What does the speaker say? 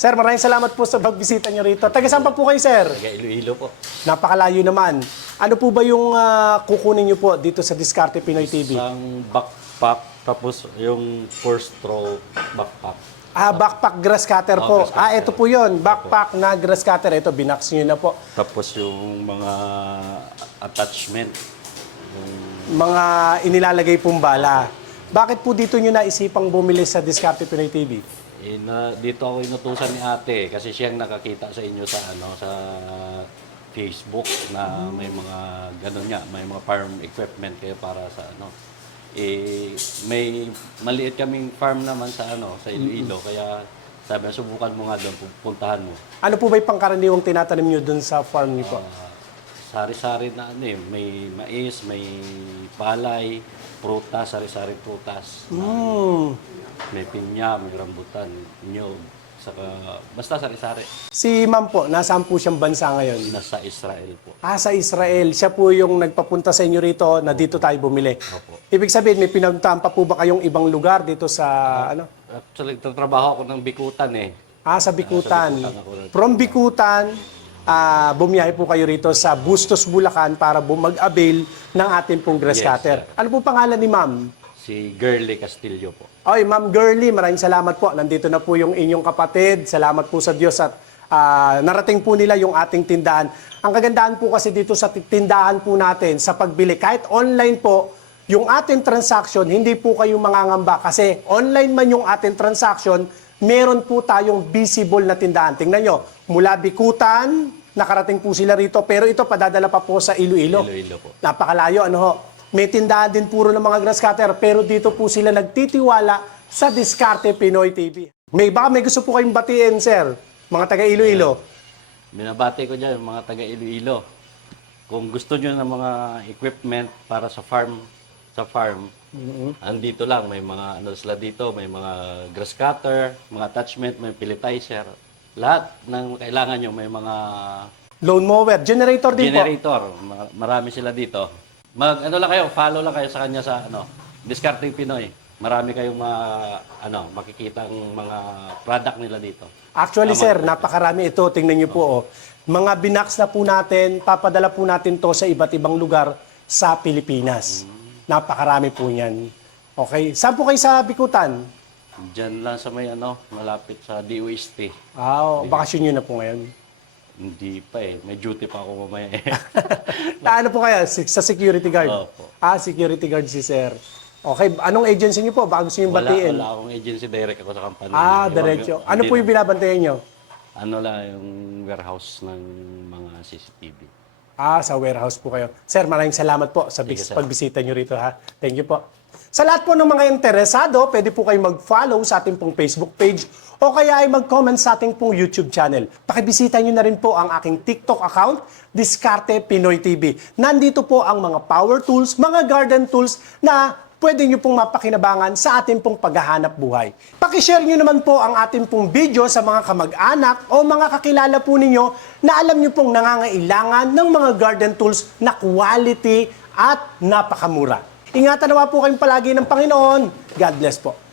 Sir, maraming salamat po sa pagbisita nyo rito. Taga saan pa po kayo, sir? Taga Iloilo po. Napakalayo naman. Ano po ba yung ah, kukunin nyo po dito sa Discarte Pinoy TV? Isang backpack, tapos yung first row backpack. Ah, backpack grass cutter Oh, po. grass cutter. Ah, ito po yun. Backpack na grass cutter. Ito, binax nyo na po. Tapos yung mga attachment. Yung Mga inilalagay pong bala. Bakit po dito nyo naisipang bumili sa Discarte Pinoy TV? Eh, na, dito ako inutusan ni ate kasi siyang nakakita sa inyo sa ano sa Facebook na may mga ganun nga, may mga farm equipment kayo para sa ano. Eh, may maliit kaming farm naman sa ano, sa Iloilo kaya sabi subukan mo nga doon, puntahan mo. Ano po ba yung pangkaraniwang tinatanim nyo dun sa farm niyo po? Ah, sari-sari na ano eh, may mais, may palay, prutas, sari-sari prutas. Hmm. May pinya, may rambutan, nyog, saka basta sari-sari. Si ma'am po, nasaan po siyang bansa ngayon? Nasa Israel po. Ah, sa Israel. Siya po yung nagpapunta sa inyo rito na dito tayo bumili. Opo. Ibig sabihin, may pinuntahan pa po ba kayong ibang lugar dito sa ano? Actually, nagtatrabaho ako ng bikutan eh. Ah, sa Bikutan. Bikutan ako rin. From Bikutan, ah, bumiyahe po kayo rito sa Bustos, Bulacan para bu- mag-avail ng ating pong grass Yes, cutter. sir. Ano po pangalan ni ma'am? Si Girly Castillo po. Oy, Ma'am Girly, maraming salamat po. Nandito na po yung inyong kapatid. Salamat po sa Diyos at ah, narating po nila yung ating tindahan. Ang kagandahan po kasi dito sa ti- tindahan po natin sa pagbili, kahit online po, yung ating transaction, hindi po kayo mangangamba kasi online man yung ating transaction, meron po tayong visible na tindahan. Tingnan nyo, mula Bikutan, nakarating po sila rito, pero ito padadala pa po sa Iloilo. Iloilo po. Napakalayo, ano ho. May tindahan din puro ng mga grass cutter, pero dito po sila nagtitiwala sa Discarte Pinoy TV. May baka may gusto po kayong batiin, sir, mga taga Iloilo. Binabati ko dyan, mga taga Iloilo. Kung gusto nyo ng mga equipment para sa farm, sa farm, andito lang, may mga ano sila dito, may mga grass cutter, mga attachment, may pelletizer. Lahat ng kailangan nyo, may mga Lawn mower, generator din po. generator. Ma- Marami sila dito. Mag ano lang kayo, follow lang kayo sa kanya sa ano, Discarding Pinoy. Marami kayong mga ano, makikita ang mga product nila dito. Actually, sir, napakarami ito. Tingnan niyo po. Oh. Mga binax na po natin, papadala po natin to sa iba't ibang lugar sa Pilipinas. Napakarami po niyan. Okay. Saan po kayo sa Bikutan? Diyan lang sa may ano, malapit sa DOST. Ah, oh, bakasyon niyo na po ngayon. Hindi pa eh, may duty pa ako mamaya eh. Ano po kayo? Si- Sa security guard? Opo. Ah, security guard si sir. Okay, anong agency niyo po? Baka gusto niyo wala, batiin. wala akong agency direct ako sa company. Ah, Yung- diretso. Ano po yung na- binabantayan niyo? Ano lang yung warehouse ng mga CCTV. Ah, sa warehouse po kayo. Sir, maraming salamat po sa bis- pagbisita niyo rito ha. Thank you po. Sa lahat po ng mga interesado, pwede po kayo mag-follow sa ating pong Facebook page o kaya ay mag-comment sa ating pong YouTube channel. Pakibisita niyo na rin po ang aking TikTok account, Discarte Pinoy TV. Nandito po ang mga power tools, mga garden tools na pwede nyo pong mapakinabangan sa ating pong paghahanap buhay. Pakishare nyo naman po ang ating pong video sa mga kamag-anak o mga kakilala po ninyo na alam nyo pong nangangailangan ng mga garden tools na quality at napakamura. Ingatan nawa po kayong palagi ng Panginoon. God bless po.